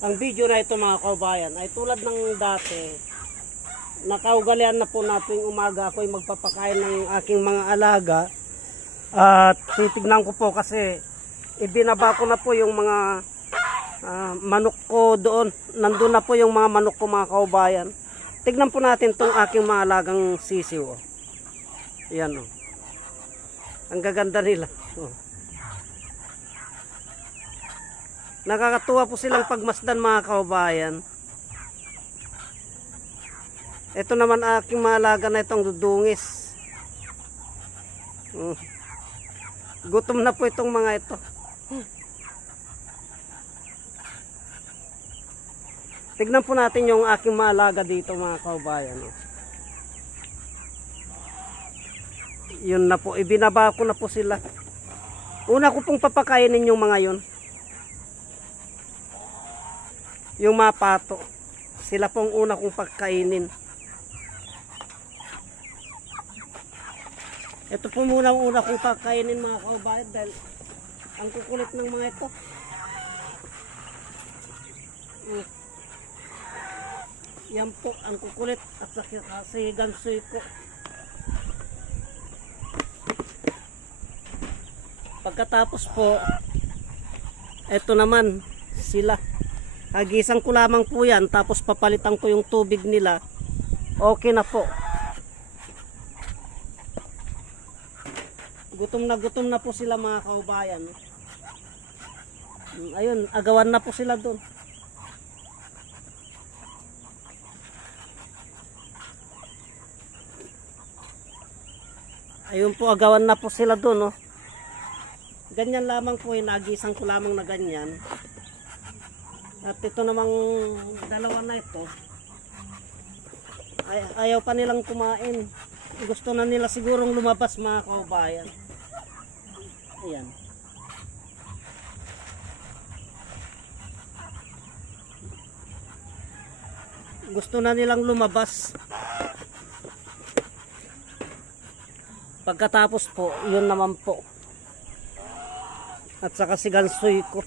Ang video na ito mga kaubayan ay tulad ng dati, nakaugalian na po natin umaga ako'y magpapakain ng aking mga alaga. At titignan ko po kasi ibinaba ko na po yung mga manok ko doon. Nandun na po yung mga manok ko mga kaubayan. Tignan po natin tong aking mga alagang sisiw. Ayan o. Ang gaganda nila. Nakakatuwa po silang pagmasdan mga kaubayan. Ito naman aking mga alaga na itong dudungis. Gutom na po itong mga ito. Tignan po natin yung aking mga alaga dito mga kaubayan. Yun na po, ibinaba ko na po sila. Una ko pong papakainin yung mga yun. Yung mga pato. Sila pong una kong pagkainin. Ito po muna ang una kong pagkainin mga kaubayan dahil ang kukulit ng mga ito. Yan po ang kukulit at si gansoy ko. Pagkatapos po, ito naman sila. Hagisan ko lamang po yan, tapos papalitan ko yung tubig nila. Okay na po. Gutom na po sila mga kaubayan. Ayun, agawan na po sila doon. Ayun po, agawan na po sila doon. Ganyan lamang po, nagisan ko lamang na ganyan. At ito namang dalawa na ito, ayaw pa nilang kumain. Gusto na nila sigurong lumabas mga kaubayan. Ayan. Gusto na nilang lumabas. Pagkatapos po, yun naman po. At saka si gansoy ko.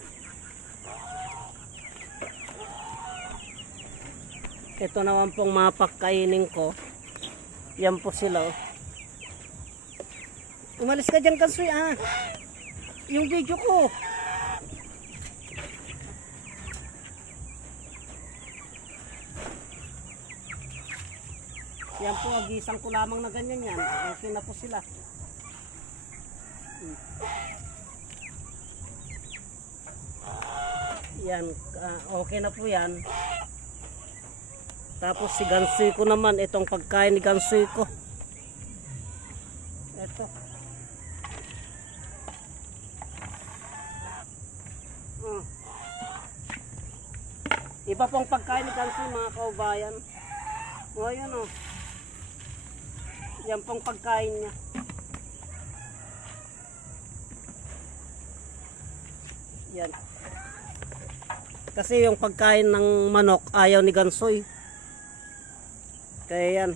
Ito naman pong mga pagkainin ko. Yan po sila. Umalis ka dyan gansoy yung video ko. Yan po, agisang ko lamang na ganyan yan. Okay na po sila. Yan, okay na po yan. Tapos si gansoy ko naman, itong pagkain ni gansoy ko. Ito. Iba pong pagkain ni gansoy mga kaubayan. O ayun o. Yan pong pagkain niya. Yan. Kasi yung pagkain ng manok ayaw ni gansoy. Kaya yan.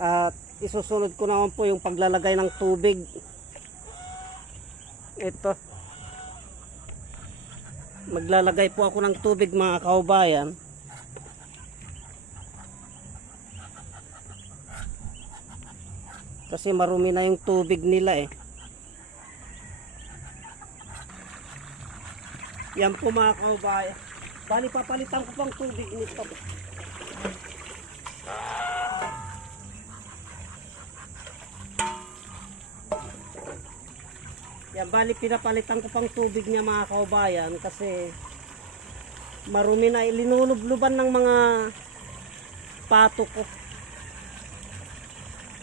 At isusunod ko naman po yung paglalagay ng tubig. Ito. Maglalagay po ako ng tubig mga kaubayan. Kasi marumi na yung tubig nila eh. Yan po mga kaubayan. Bali papalitan ko pang tubig nito. Yan, bali pinapalitan ko pang tubig niya mga kaubayan kasi marumi na, linulubluban ng mga pato ko.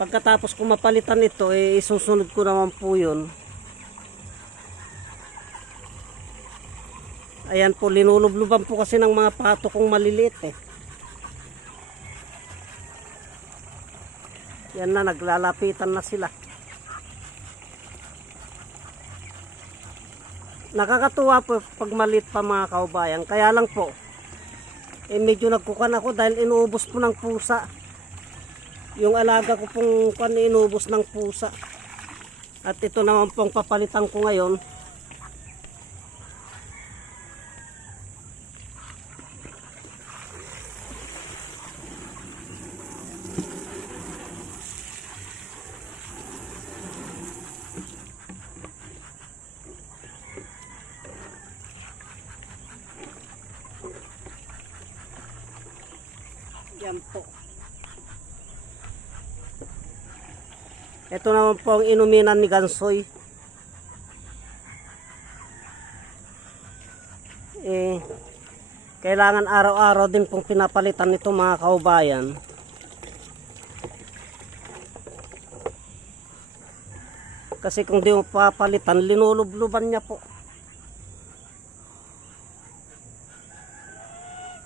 Pagkatapos ko mapalitan ito, isusunod ko naman po yun. Ayan po, linulubluban po kasi ng mga pato kong maliliit eh. Yan na, naglalapitan na sila. Nakakatuwa po pag maliit pa mga kaubayan. Kaya lang po, medyo nagkukan ako dahil inuubos po ng pusa. Yung alaga ko pong inubos ng pusa. At ito naman pong papalitan ko ngayon. Ayan po. Ito naman po ang inuminan ni Gansoy. Kailangan araw-araw din pong pinapalitan nito mga kaubayan. Kasi kung di mo papalitan, linulubluban niya po.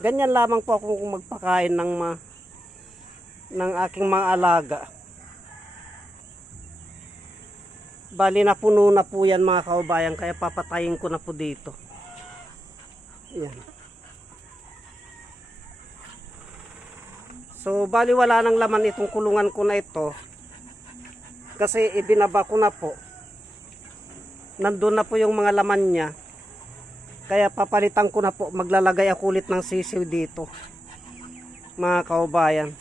Ganyan lamang po ako kung magpakain ng aking mga alaga. Bali na puno na po yan mga kaubayan, kaya papatayin ko na po dito. Yan. So bali wala nang laman itong kulungan ko na ito. Kasi ibinaba ko na po. Nandun na po yung mga laman niya. Kaya papalitan ko na po. Maglalagay ako ulit ng sisiw dito. Mga kaubayan.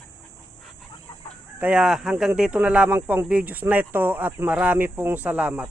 Kaya hanggang dito na lamang po ang videos na ito. At marami pong salamat.